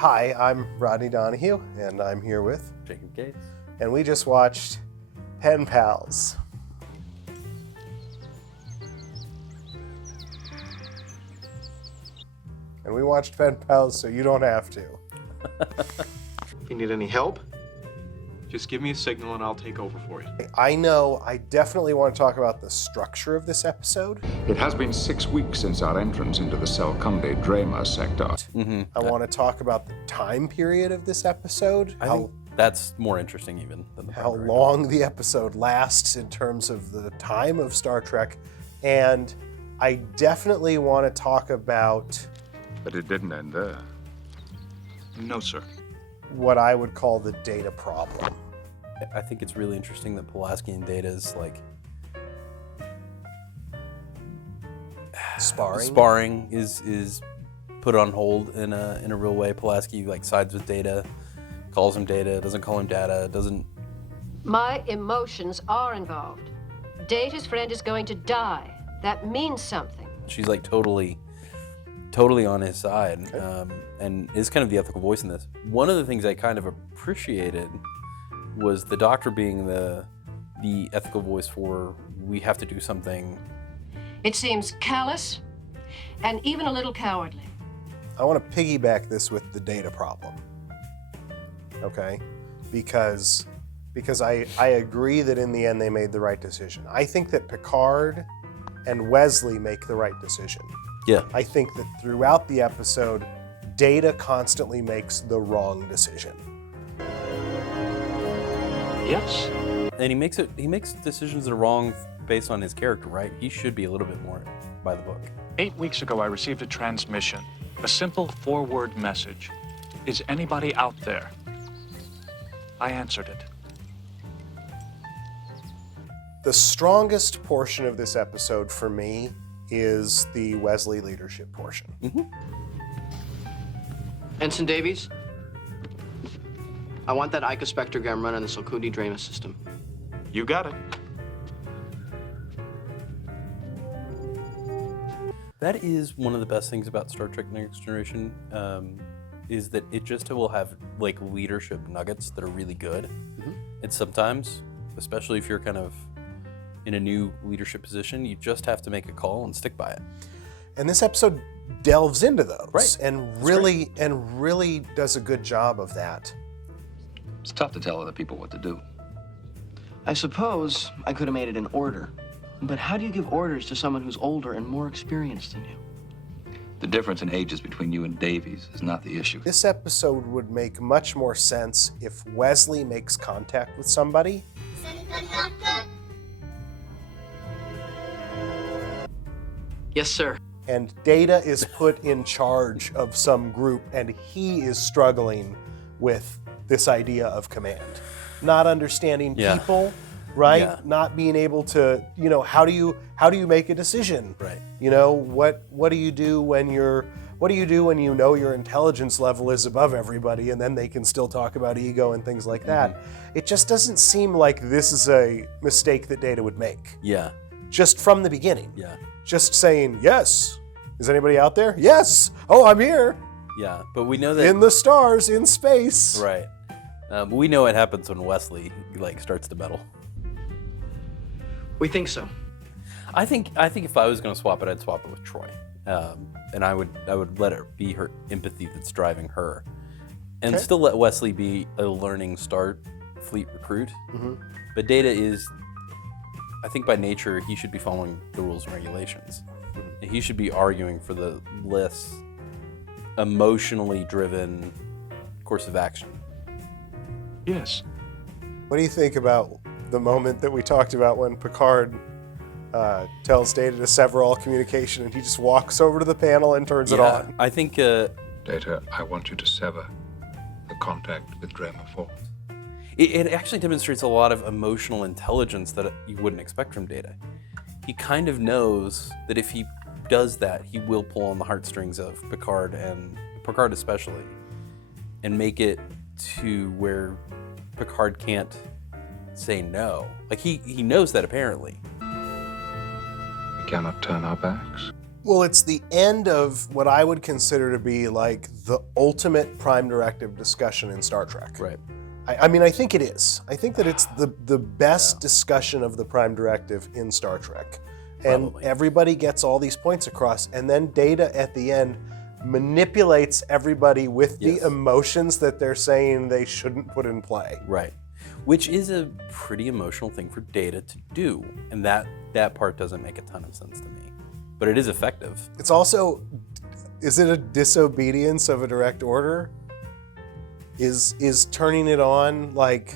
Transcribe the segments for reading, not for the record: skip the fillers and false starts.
Hi, I'm Rodney Donahue, and I'm here with Jacob Gates. And we just watched Pen Pals. And we watched Pen Pals so you don't have to. If you need any help, just give me a signal and I'll take over for you. I know I definitely want to talk about the structure of this episode. It has been 6 weeks since our entrance into the Selkunde Drema sector. I want to talk about the time period of this episode. I think that's more interesting even than the how primary. long the episode lasts in terms of the time of Star Trek. And I definitely want to talk about But it didn't end there. No, sir. what I would call the data problem. I think it's really interesting that Pulaski and Data's sparring is put on hold in a real way. Pulaski sides with Data, calls him Data, doesn't call him Data, doesn't. My emotions are involved. Data's friend is going to die. That means something. She's totally on his side, and is kind of the ethical voice in this. One of the things I kind of appreciated was the Doctor being the ethical voice for we have to do something. It seems callous and even a little cowardly. I want to piggyback this with the data problem. Okay? Because I agree that in the end they made the right decision. I think that Picard and Wesley make the right decision. Yeah. I think that throughout the episode, Data constantly makes the wrong decision. Yes. And he makes decisions that are wrong based on his character, right? He should be a little bit more by the book. 8 weeks ago, I received a transmission, a simple 4-word message. Is anybody out there? I answered it. The strongest portion of this episode for me is the Wesley leadership portion. Ensign Davies, I want that Ica spectrogram run on the Selkunde Drema system. You got it. That is one of the best things about Star Trek Next Generation, is that it just will have leadership nuggets that are really good. And sometimes, especially if you're kind of in a new leadership position, you just have to make a call and stick by it. And this episode delves into those, Right. and really does a good job of that. It's tough to tell other people what to do. I suppose I could have made it in order, but how do you give orders to someone who's older and more experienced than you? The difference in ages between you and Davies is not the issue. This episode would make much more sense if Wesley makes contact with somebody. Yes, sir. And Data is put in charge of some group, and he is struggling with this idea of command. Not understanding people, right? Yeah. Not being able to, how do you make a decision? Right. What do you do when you know your intelligence level is above everybody, and then they can still talk about ego and things like that? It just doesn't seem like this is a mistake that Data would make. Yeah. Just from the beginning. Yeah. Just saying, yes. Is anybody out there? Yes. Oh, I'm here. Yeah. But we know that In the stars, in space. right. We know what happens when Wesley starts to meddle. We think so. I think if I was going to swap it, I'd swap it with Troy, and I would let it be her empathy that's driving her, and Okay. still let Wesley be a learning Starfleet recruit. But Data is, I think by nature, he should be following the rules and regulations. He should be arguing for the less emotionally driven course of action. Yes. What do you think about the moment that we talked about when Picard tells Data to sever all communication, and he just walks over to the panel and turns it on? I think Data, I want you to sever the contact with Drema 4. it actually demonstrates a lot of emotional intelligence that you wouldn't expect from Data. He kind of knows that if he does that, he will pull on the heartstrings of Picard, and Picard especially, and make it to where Picard can't say no. He knows that apparently. We cannot turn our backs. Well, it's the end of what I would consider to be like the ultimate Prime Directive discussion in Star Trek. Right. I mean, I think it is. I think that it's the best discussion of the Prime Directive in Star Trek. And Probably. everybody gets all these points across, and then Data at the end manipulates everybody with the Yes. emotions that they're saying they shouldn't put in play. Right. Which is a pretty emotional thing for Data to do. And that part doesn't make a ton of sense to me. But it is effective. It's also, is it a disobedience of a direct order? Is turning it on, like,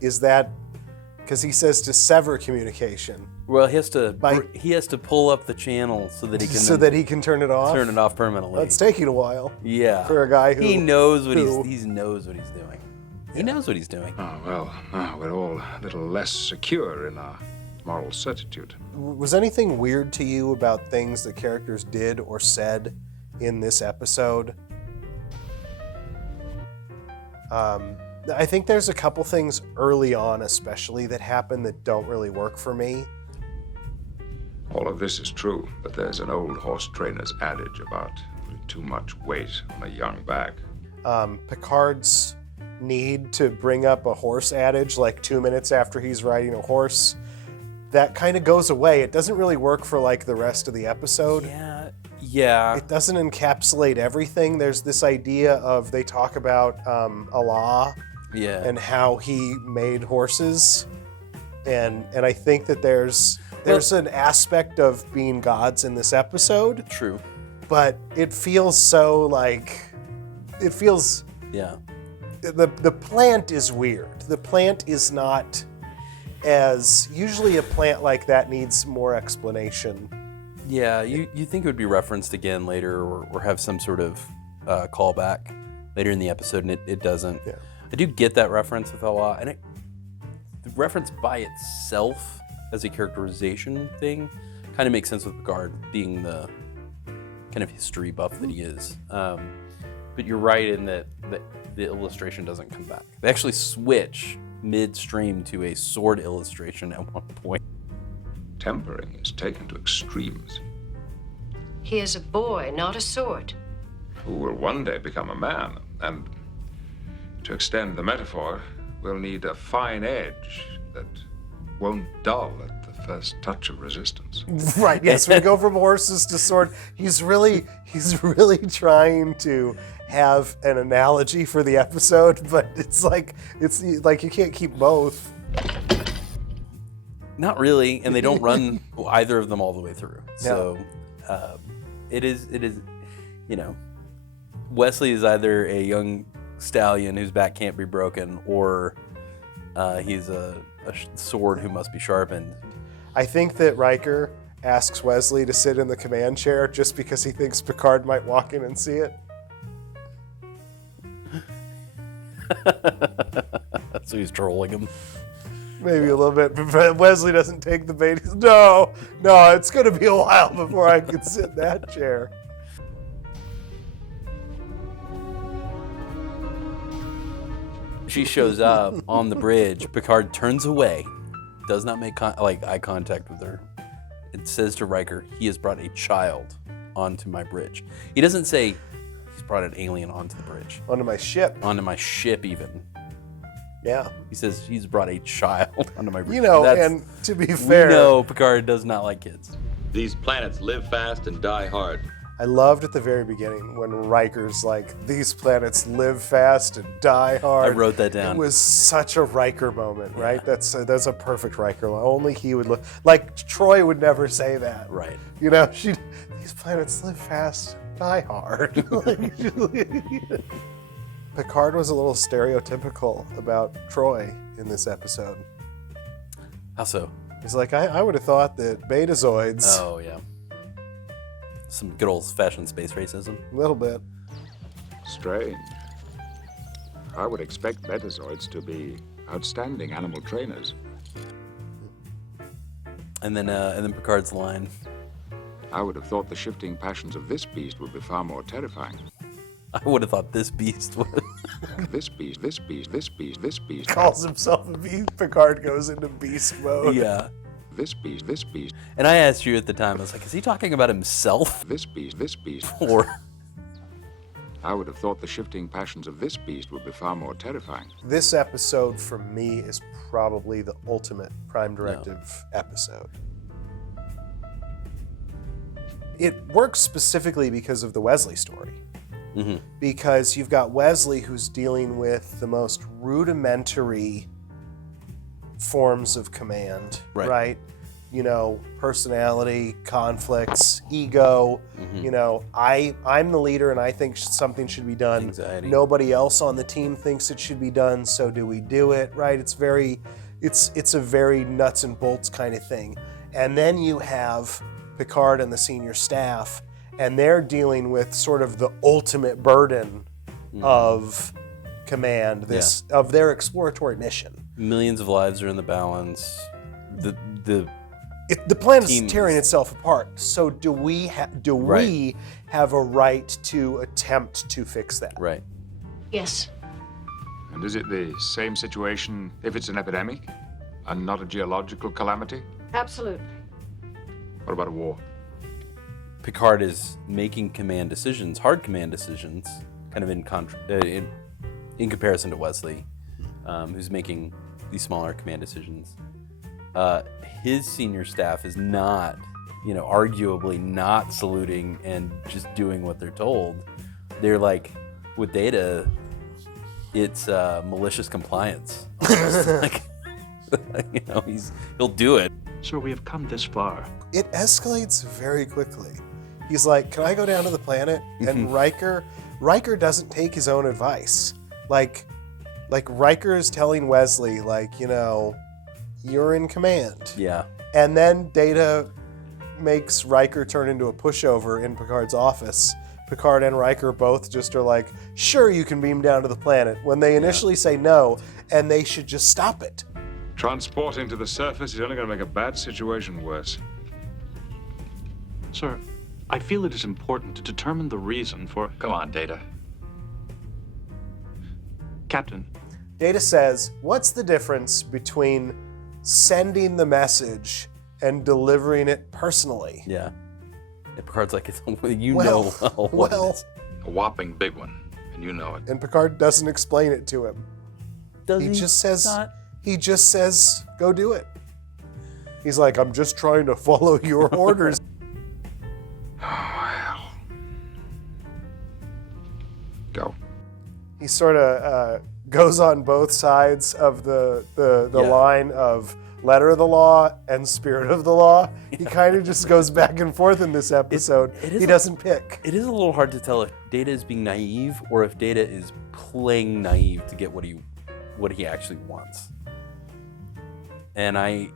is that, because he says to sever communication. Well, he has to By- he has to pull up the channel so that he can So that he can turn it off? turn it off permanently. That's taking a while. Yeah. For a guy who... he knows what who- he knows what he's doing. He knows what he's doing. Oh, well, now we're all a little less secure in our moral certitude. Was anything weird to you about things that characters did or said in this episode? I think there's a couple things early on especially that happen that don't really work for me. All of this is true, but there's an old horse trainer's adage about putting too much weight on a young back. Picard's need to bring up a horse adage like 2 minutes after he's riding a horse, that kind of goes away. It doesn't really work for like the rest of the episode. Yeah. It doesn't encapsulate everything. There's this idea of, they talk about Allah Yeah. and how he made horses, and I think that there's an aspect of being gods in this episode, True. but it feels so like, it feels, Yeah. the plant is weird. The plant is not as, usually a plant like that needs more explanation. Yeah, you think it would be referenced again later or have some sort of callback later in the episode, and it doesn't. Yeah. I do get that reference with Allah, and the reference by itself as a characterization thing kind of makes sense with Picard being the kind of history buff that he is. But you're right in that the illustration doesn't come back. They actually switch midstream to a sword illustration at one point. Tempering is taken to extremes. He is a boy, not a sword. Who will one day become a man, and to extend the metaphor, we'll need a fine edge that won't dull at the first touch of resistance. Right, yes, we go from horses to sword. He's really trying to have an analogy for the episode, but it's like you can't keep both. Not really, and they don't run either of them all the way through. So it is, you know, Wesley is either a young stallion whose back can't be broken, or he's a sword who must be sharpened. I think that Riker asks Wesley to sit in the command chair just because he thinks Picard might walk in and see it. So he's trolling him. Maybe a little bit, but Wesley doesn't take the bait. He's, no, it's going to be a while before I can sit in that chair. She shows up on the bridge. Picard turns away, does not make eye contact with her. It says to Riker, he has brought a child onto my bridge. He doesn't say he's brought an alien onto the bridge. Onto my ship. Onto my ship, even. Yeah. He says he's brought a child onto my bridge. You know, That's- and to be fair, we know Picard does not like kids. These planets live fast and die hard. I loved at the very beginning when Riker's like, these planets live fast and die hard. I wrote that down. It was such a Riker moment, right? That's a perfect Riker line. Only he would look, like Troy would never say that. Right. You know, these planets live fast, die hard. Picard was a little stereotypical about Troy in this episode. How so? He's like, I would have thought that Betazoids, Oh, yeah. Some good old-fashioned space racism. a little bit. Strange. I would expect Betazoids to be outstanding animal trainers. And then Picard's line. I would have thought the shifting passions of this beast would be far more terrifying. I would have thought this beast was. This beast. Calls himself a beast. Picard goes into beast mode. Yeah. this beast. And I asked you at the time, I was like, is he talking about himself? This beast. Or I would have thought the shifting passions of this beast would be far more terrifying. This episode, for me, is probably the ultimate Prime Directive episode. It works specifically because of the Wesley story. Mm-hmm. Because you've got Wesley who's dealing with the most rudimentary forms of command, right? You know, personality, conflicts, ego. Mm-hmm. You know, I'm the leader and I think something should be done. Anxiety. Nobody else on the team thinks it should be done, so do we do it, right? It's a very nuts and bolts kind of thing. And then you have Picard and the senior staff, and they're dealing with sort of the ultimate burden of command, of their exploratory mission. millions of lives are in the balance. The planet team is tearing is- itself apart. So do we have a right to attempt to fix that? right. Yes. And is it the same situation if it's an epidemic and not a geological calamity? Absolutely. What about a war? Picard is making command decisions, hard command decisions, kind of in comparison to Wesley, who's making these smaller command decisions. His senior staff is not, arguably not saluting and just doing what they're told. They're like, with Data, it's malicious compliance. Like, he'll do it. Sir, we have come this far. It escalates very quickly. He's like, "Can I go down to the planet?" And Riker doesn't take his own advice. Like Riker is telling Wesley, you're in command. Yeah. And then Data makes Riker turn into a pushover in Picard's office. Picard and Riker both just are like, "Sure, you can beam down to the planet," when they initially say no, and they should just stop it. Transporting to the surface is only going to make a bad situation worse. Sir, I feel it is important to determine the reason for... Come on, Data. Captain, Data says, "What's the difference between sending the message and delivering it personally?" Yeah. And Picard's like, you Well, know what it well. is. A whopping big one, and you know it. And Picard doesn't explain it to him. Does He just says, not? "Go do it." He's like, "I'm just trying to follow your orders." Go. He sort of goes on both sides of the Yeah. line of letter of the law and spirit of the law. He kind of just goes back and forth in this episode. it is He doesn't pick. It is a little hard to tell if Data is being naive or if Data is playing naive to get what he actually wants. And I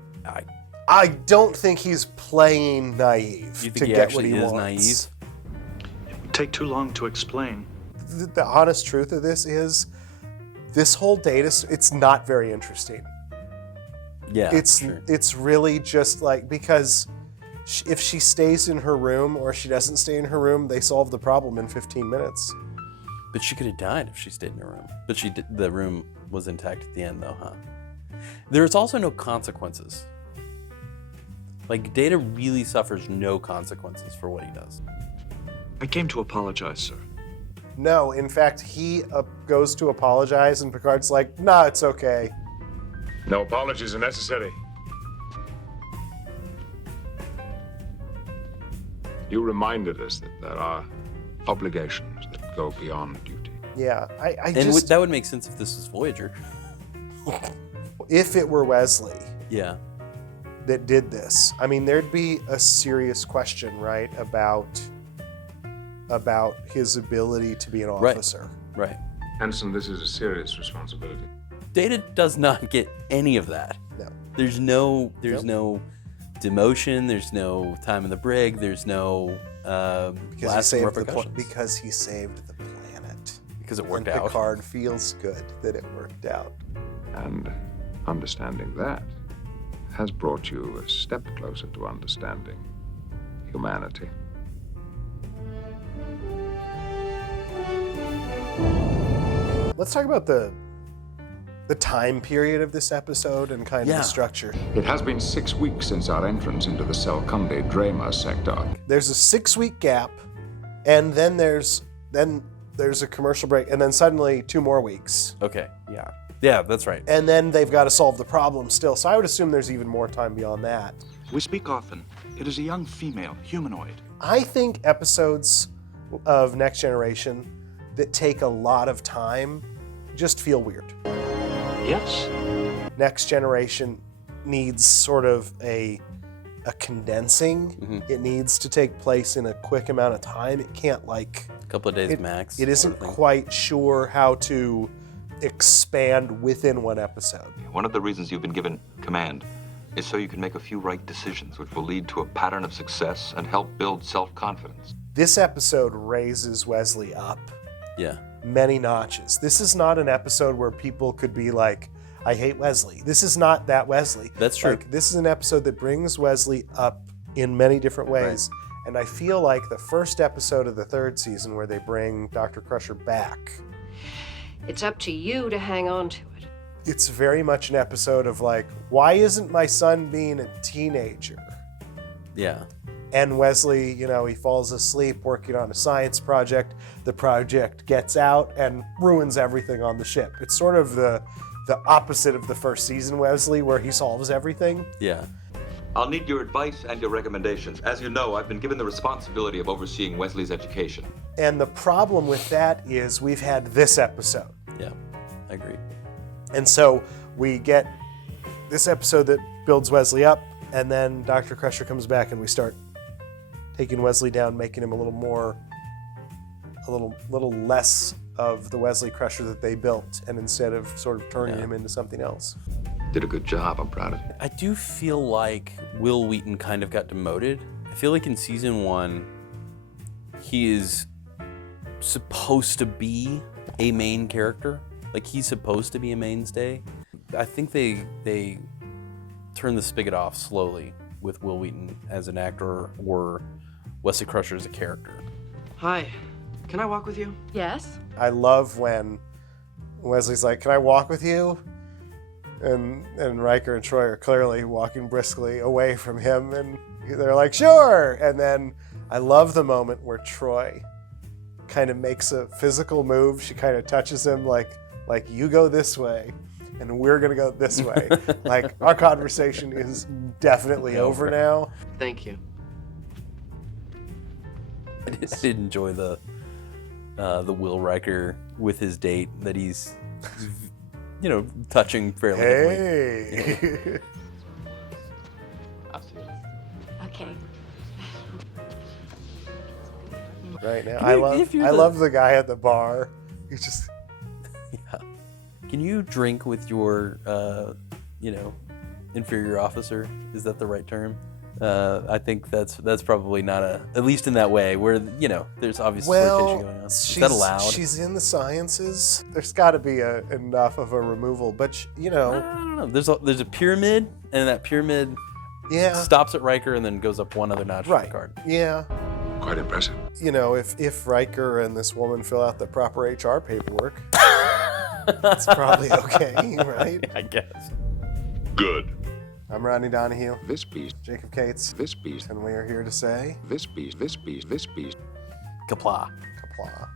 don't think he's playing naive you think to he get what actually he is wants. naive? it would take too long to explain. The honest truth of this is, this whole Data, it's not very interesting. Yeah, It's sure. it's really just because if she stays in her room or she doesn't stay in her room, they solve the problem in 15 minutes. But she could have died if she stayed in her room. But the room was intact at the end, though, huh? There's also no consequences. Data really suffers no consequences for what he does. I came to apologize, sir. No, in fact, he goes to apologize, and Picard's like, "Nah, it's okay." No apologies are necessary. You reminded us that there are obligations that go beyond duty. Yeah, I And just, that would make sense if this was Voyager. if it were Wesley Yeah. that did this, I mean, there'd be a serious question, right, about his ability to be an Right. officer. Right. Ensign, this is a serious responsibility. Data does not get any of that. No. There's no demotion. There's no time in the brig. There's no lasting repercussions. Because he saved the planet. Because it worked And out. Picard feels good that it worked out. And understanding that has brought you a step closer to understanding humanity. Let's talk about the the time period of this episode and kind of Yeah. the structure. It has been 6 weeks since our entrance into the Selkunde Drema sector. There's a 6-week gap, and then there's a commercial break, and then suddenly 2 more weeks. Okay, yeah. Yeah, that's right. And then they've got to solve the problem still. So I would assume there's even more time beyond that. We speak often. It is a young female, humanoid. I think episodes of Next Generation that take a lot of time just feel weird. Yes. Next Generation needs sort of a condensing. It needs to take place in a quick amount of time. It can't like A couple of days max. It isn't sort of thing. quite sure how to expand within one episode. One of the reasons you've been given command is so you can make a few right decisions, which will lead to a pattern of success and help build self-confidence. This episode raises Wesley up Yeah. many notches. This is not an episode where people could be like, I hate Wesley. This is not that Wesley. That's true. Like, this is an episode that brings Wesley up in many different ways. And I feel like the first episode of the 3rd season where they bring Dr. Crusher back, It's up to you to hang on to it. it's very much an episode of like, why isn't my son being a teenager? Yeah. And Wesley, you know, he falls asleep working on a science project. The project gets out and ruins everything on the ship. It's sort of the opposite of the first season Wesley, where he solves everything. Yeah. I'll need your advice and your recommendations. As you know, I've been given the responsibility of overseeing Wesley's education. And the problem with that is we've had this episode. Yeah. I agree. And so we get this episode that builds Wesley up, and then Dr. Crusher comes back and we start taking Wesley down, making him a little less of the Wesley Crusher that they built, and instead of sort of turning him into something else. Did a good job. I'm proud of you. I do feel like Will Wheaton kind of got demoted. I feel like in season 1, he is supposed to be a main character. Like, he's supposed to be a mainstay. I think they turn the spigot off slowly with Will Wheaton as an actor or Wesley Crusher as a character. Hi, can I walk with you? Yes? I love when Wesley's like, "Can I walk with you?" And Riker and Troy are clearly walking briskly away from him, and they're like, "Sure." And then I love the moment where Troy kind of makes a physical move. She kind of touches him like you go this way, and we're gonna go this way. Like, our conversation is definitely over now. Thank you. I did enjoy the Will Riker with his date that he's touching fairly heavily. Hey. I'll see you. Okay. Right now, If you're I the- love the guy at the bar. He's just Yeah. Can you drink with your, inferior officer? Is that the right term? I think that's probably not at least in that way where, there's obviously flirtation going on. Is that allowed? She's in the sciences. There's got to be enough of a removal, but I don't know. There's a pyramid, and that pyramid yeah, stops at Riker and then goes up one other notch for right, Picard. yeah. Quite impressive. If Riker and this woman fill out the proper HR paperwork, it's probably okay, right? I guess. Good. I'm Rodney Donahue, This beast, Jacob Cates, this beast, and we are here to say this beast, this beast, this beast. Kapla. kapla.